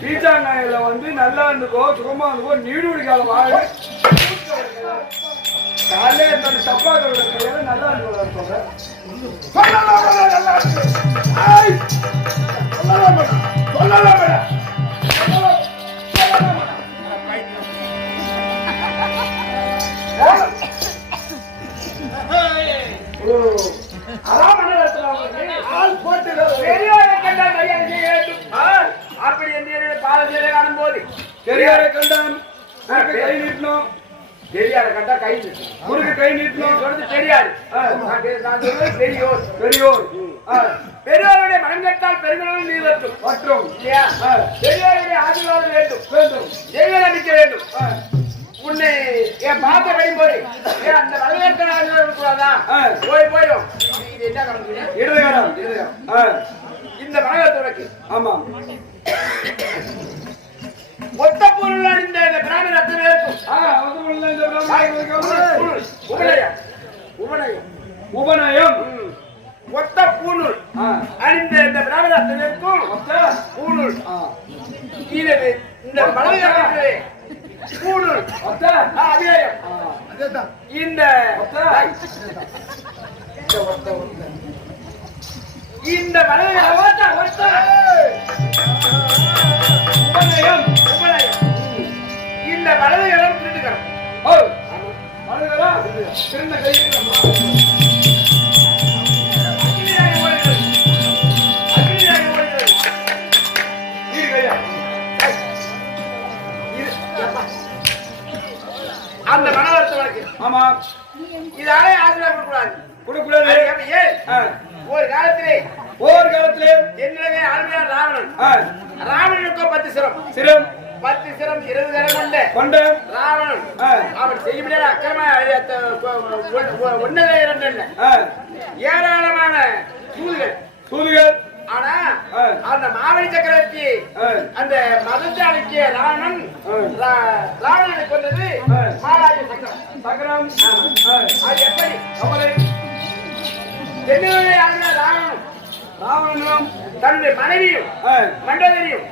பீச்சாங்காயில வந்து நல்லா இருந்துக்கோ, சுகமா இருந்துக்கோ, நீடுடி காலம் வாழ காலே தன் தப்பாக்களோட கையால நல்லா இருந்துக்கோ. அப்படி பாலசீலை காணும் போது பெரியாரை கண்டான் கை நீட்டணும், பெரியாரை கண்டா கை நீட்டணும், முருகு கை நீட்டணும் சொல்றது பெரியார். பெரியோர் பெரியோர் பெரியோருடைய மனம் கேட்டால் பெருங்களால் நீ வேண்டும் மற்றும் பெரியோருடைய ஆசீர்வாதம் வேண்டும் வேண்டும் ஜெயவேல் அளிக்க வேண்டும். உன்னை என் பார்த்த கடிம்போது அந்த வரவேற்க கூடாதா போய் போயிடும். இது என்ன கணக்கு? இடதுகாரம் இடதுகாரம் இந்த மனகத்துறக்கு. ஆமா, மொத்த பொருள் அணிந்த இந்த பிராமண அத்தனை உபநயம் மொத்த பூநூல் அணிந்த இந்த பிராமண அத்தனைக்கும் பூநூல். இந்த மனதை பூநூல் அபிநயம் இந்த இந்த மனதை உபநயம் உபநயம் இந்த மனதைகளும் திருட்டுக்கிறோம். மனதைகளா திருந்த கை போர்க்காலத்திலே என்னவே ஆளுமையார் ராவணன். ராவணனுக்கோ 10 சிரம். 10 சிரம் 20 கரம் கொண்ட ராவணன் அவன் செய்ய முடியாத அக்கிரம ஒன்னே 2 இல்ல ஏராளமான தூதுகள். ஆனா அந்த மாவழி சக்கரவர்த்தி அந்த மதச்சாலைக்கு ராவணனை கொண்டது மாலாய சக்கரம். அது எப்படி தென்னிலை ராவணனும் தன்னுடைய மனைவியும் மண்டோதரியும்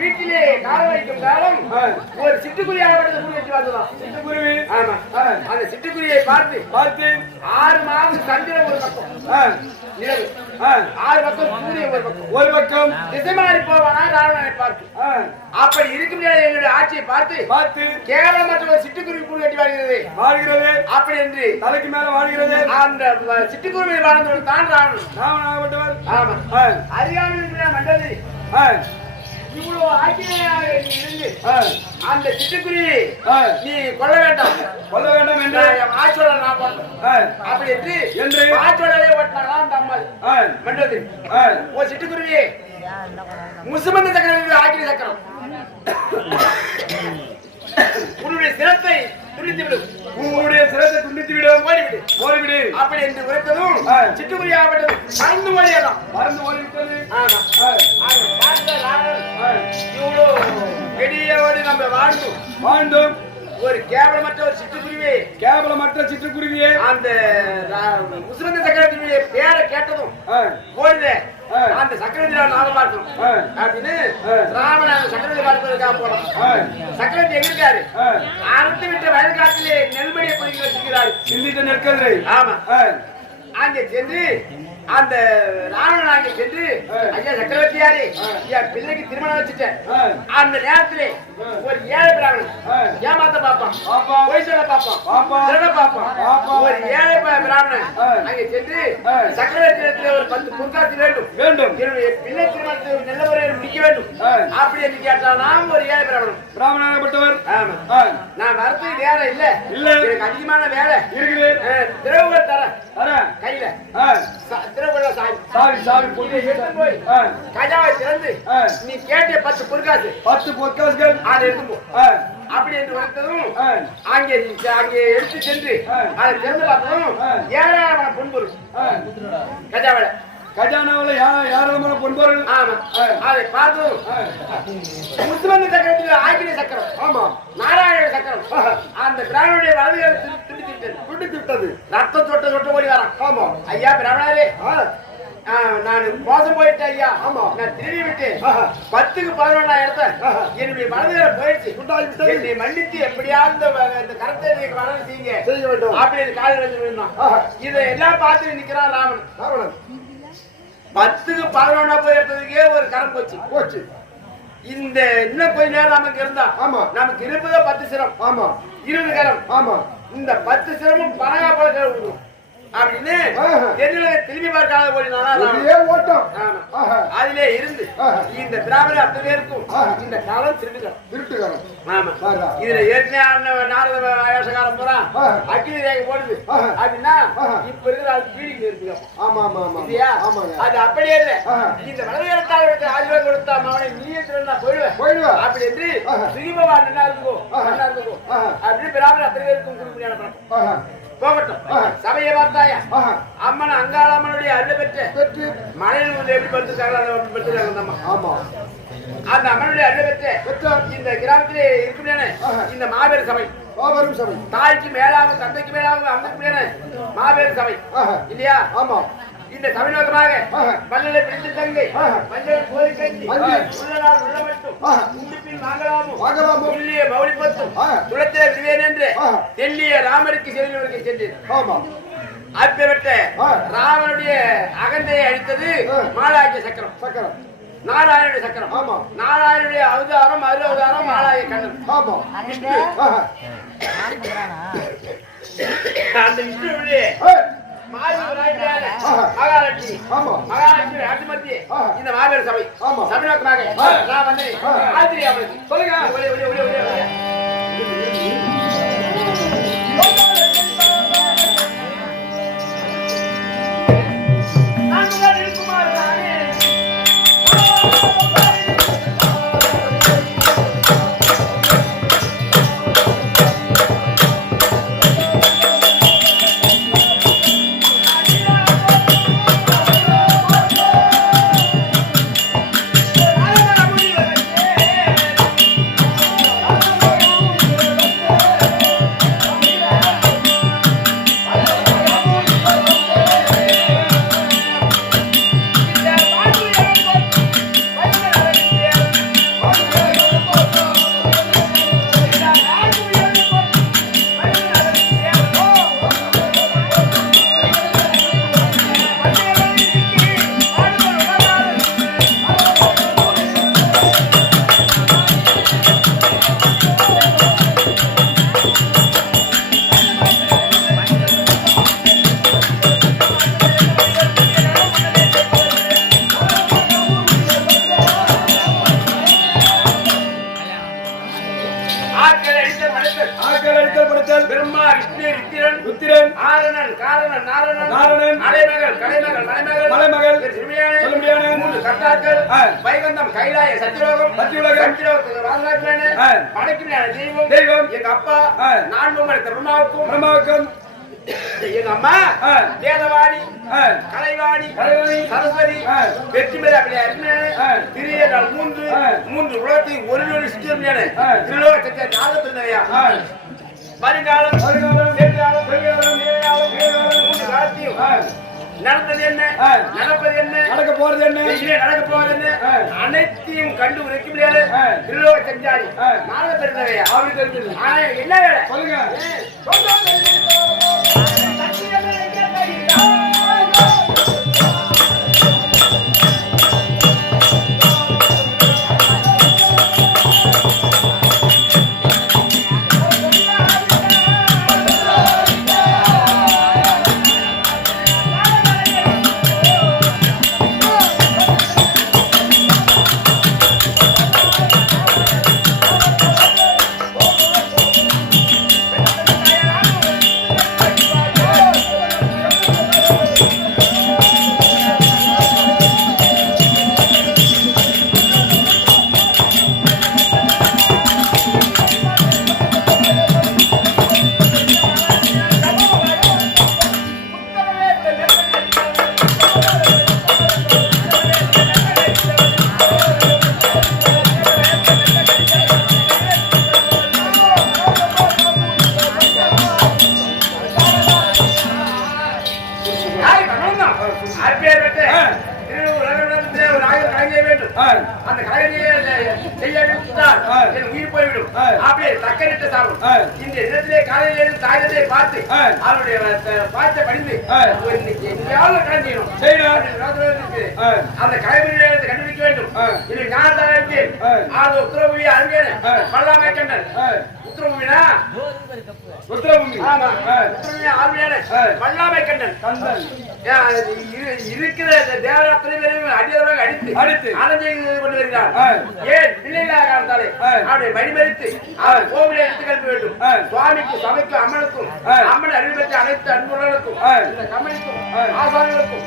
வீட்டிலே கால வைக்கும் காலம் ஒரு சிட்டுக்குருவியாக வச்சு வந்ததாம். சிட்டுக்குருவி. ஆமா. அந்த சிட்டுக்குருவியை பார்த்து 6 மாதம் சந்திரன் ஒரு பக்கம், நிலவு 6 பக்கம், சூரியன் ஒரு பக்கம் திசை மாறி போவானா ராவணனை பார்த்து. அப்படி இருக்கும் என்னுடைய ஆட்சியை பார்த்து கேவலமற்ற ஒரு சிட்டுக்குருவி கூடு கட்டி வாழ்கிறது அப்படி என்று தலைக்கு மேல வாழ்கிறது. அந்த சிட்டுக்குருவி வாழ்ந்தவர் தான் ராவணன். ஆமா. அறியாமல் மண்டலி இவ்வளவு ஆக்கினையாக இருந்து அந்த சிட்டுக்குருவி நீ கொல்ல வேண்டாம் என்று ஆச்சோட நான் போட்டேன். அப்படி என்று ஆச்சோடவே ஓட்டினாங்களா அந்த அம்மா மண்டலி. ஓ சிட்டுக்குருவி முசுமந்த சக்கரம் ஆக்கின சக்கரம் உன்னுடைய சிரத்தை துண்டித்துவிடும். ஓடிவிடு அப்படி என்று உரைத்ததும் சிட்டுக்குருவி ஆகப்பட்டது மறந்து ஓடிவிட்டது. இவ்வளோ பெரியவோடு நம்ம வாழ்ந்தோம். ஒரு கேவலமற்ற சிட்டுக்குருவியே அந்த முசுமந்த சக்கரவர்த்தியுடைய பேரை கேட்டதும் ஓடுதே அந்த சக்கரவர்த்தி நாம பார்க்கணும் அப்படின்னு ராமன் அந்த சக்கரவர்த்தி பார்ப்பதற்காக போறோம். சக்கரவர்த்தி எங்க இருக்காரு? அறுத்து விட்ட வயல் காட்டிலே நெல்மணியை பதுக்கி வச்சிருக்கிறாரு. சிந்திட்டு நிற்கிறது. ஆமா. அங்கே சென்று அந்த ராவணன் அங்கே சென்று ஐயா சக்கரவர்த்தியாரே என் பிள்ளைக்கு திருமணம் வச்சுட்டேன். அந்த நேரத்திலே ஒரு ஏழை பிராமணன் ஏமாத்த பார்ப்பான், பொய் சொல்ல பார்ப்பான், திருட பார்ப்பான். ஒரு ஏழை பிராமணன் அங்கே சென்று சக்கரவர்த்தி ஒரு 10 பொற்காசு வேண்டும், என்னுடைய பிள்ளை திருமணத்தை நல்ல முறையில் முடிக்க வேண்டும் அப்படி என்று கேட்டால் நாம் ஒரு ஏழை பிராமணப்பட்டவர். ஆமா. நான் வரத்துக்கு நேரம் இல்ல, எனக்கு அதிகமான வேலை இருக்குது. திரவுகள் தரேன் கையில கஜாவை திறந்து நீ கேட்ட 10 பொற்காசுகள் அதை எடுத்து அப்படி என்று வந்ததும் அங்கே எடுத்து சென்று அதை திறந்து பார்த்ததும் ஏராளமான பொன்பொருள் கஜானாவில் யாரெல்லாம் பொன்பொருள். ஆமா. அதை பார்த்ததும் முசுமந்த சக்கரத்தில் ஆக்கின சக்கரம். ஆமா. நாராயண சக்கரம் அந்த பிராமணனுடைய வலதுகளை துண்டித்து விட்டது. ரத்தம் சொட்ட ஓடி வரான். ஆமா. ஐயா பிராமணரே நான் மோசம் போயிட்டேன் ஐயா. ஆமா. நான் திரும்பி விட்டேன். 10க்கு 11 என்னுடைய வலதுகளை போயிடுச்சு. என்னை மன்னித்து எப்படியாவது இந்த கரத்தை வளர்ந்து செய்ய வேண்டும் அப்படின்னு காலில் வந்து விழுந்தான். இதை எல்லாம் பார்த்து நிற்கிறான் ராவணன். 10க்கு 11 போய் எடுத்ததுக்கே ஒரு கரம் போச்சு. இந்த இன்னும் கொஞ்ச நேரம் நமக்கு இருந்தா நமக்கு இருப்பதோ 10 சிரம். ஆமா. 20 கரம். ஆமா. இந்த 10 சிரமும் பணங்கா போல அப்படின்னு திரும்பி பார்க்காத போயினாலும் ஓட்டம் அதிலே இருந்து இந்த பிராமணர் அத்தனை பேருக்கும் இந்த காலம் திருட்டுக்காரம். ஆமா. இதுல ஏற்கனவே நாரத ஆயோசகாரம் போறா அக்கினி ரேகை போடுது அப்படின்னா இப்ப இருக்கிற அது பீடிக்கு இருக்கு. ஆமா ஆமா ஆமா இல்லையா? அது அப்படியே இல்ல. இந்த வலதுகரத்தாளர்களுக்கு ஆசீர்வாதம் கொடுத்தா அவனை நீயே திறந்தா போயிடுவேன் அப்படி என்று சிறிபவா நல்லா இருக்கும் அப்படின்னு பிராமணர் அத்தனை பேருக்கும் கொடுக்க பழக்கம். போகட்டும். சபையை பார்த்தாயா? அம்மன் அங்காளம்மனுடைய அருளை பெற்று மலையில் வந்து எப்படி படுத்திருக்காங்க அந்த அம்மனுடைய அருளை பெற்ற இந்த கிராமத்திலே இருக்குமே இந்த மாபெரும் சபை. தாய்க்கு மேலாக தந்தைக்கு மேலாக அம்மனுக்கு மேல மாபெரும் சபை இல்லையா? ஆமா. இந்த தமிழகமாக மண்ணலை பிடித்து தங்கை மஞ்சள் கோரி கஞ்சி உள்ள நாள் உள்ள மட்டும் உண்டிப்பில் வாங்கலாமோ உள்ளிய மௌலிப்பத்தும் துளத்தில விடுவேன் என்று தெல்லிய ராமருக்கு செல்வருக்கு சென்றேன். அப்பேற்பட்ட ராமனுடைய அகந்தையை அழித்தது மாலாய சக்கரம். நாராயண சக்கரம். ஆமா. நாராயணுடைய அவதாரம் 60 அவதாரம் மாலாய கண்ணன். ஆமா. விஷ்ணு அந்த விஷ்ணுடைய மகாலட்சுமி இந்த மாபெரும் சபை தமிழகமாக நான் வந்து சொல்லுங்க ருத்திரன் ஆரணன் காரணன் நாரணன் அலைமகள் கலைமகள் மலைமகள் சொல்லும்படியான மூன்று கட்டாக்கள் வைகுந்தம் கைலாய சத்தியோகம் சத்தியோகத்துக்கு ராஜராஜனே படைக்கின்ற தெய்வம் எங்க அப்பா நான் உமக்கு பிரம்மாவுக்கும் எங்க அம்மா வேதவாணி கலைவாணி சரஸ்வதி வெற்றிமேல திரியர்கள் மூன்று உலகத்தை ஒரு திருலோக சத்திய ஜாதகத்திலையா வருங்காலம் மூன்று காலத்தையும் நடந்தது என்ன நடப்பது என்ன நடக்க போறது என்ன அனைத்தையும் கண்டு உரைக்க முடியாது திருலோக செஞ்சாரி நாள பெருந்தவையா அப்படி தெரிஞ்சது என்ன வேலை சொல்லுங்க அந்த கலைஞரை உயிர் போய்விடும் அப்படியே தக்கரிட்ட சாகும் இந்த இடத்திலே காலையிலிருந்து தாயத்தை பார்த்து அவருடைய பார்த்த படிந்து அந்த கலைஞரை கண்டுபிடிக்க வேண்டும் இது ஞானத்தாருக்கு அது உத்தரவுடைய அறிஞர் பல்லாமை கண்டன் உத்தரவுனா உத்தரவுமி ஆமா உத்தரவுமே ஆர்மியான பல்லாமை கண்டன் இருக்கிற தேவராத்திரி அடியவராக அடித்து ஆனந்தி கொண்டு வருகிறார் ஏன் பிள்ளைகளாக இருந்தாலே அவருடைய வழிமறித்து கோவிலை எடுத்து கல்வி வேண்டும் சுவாமிக்கும் சபைக்கும் அம்மனுக்கும் அம்மன் அறிவிப்பட்ட அனைத்து அன்புகளுக்கும் இந்த கம்பெனிக்கும் ஆசாரிகளுக்கும்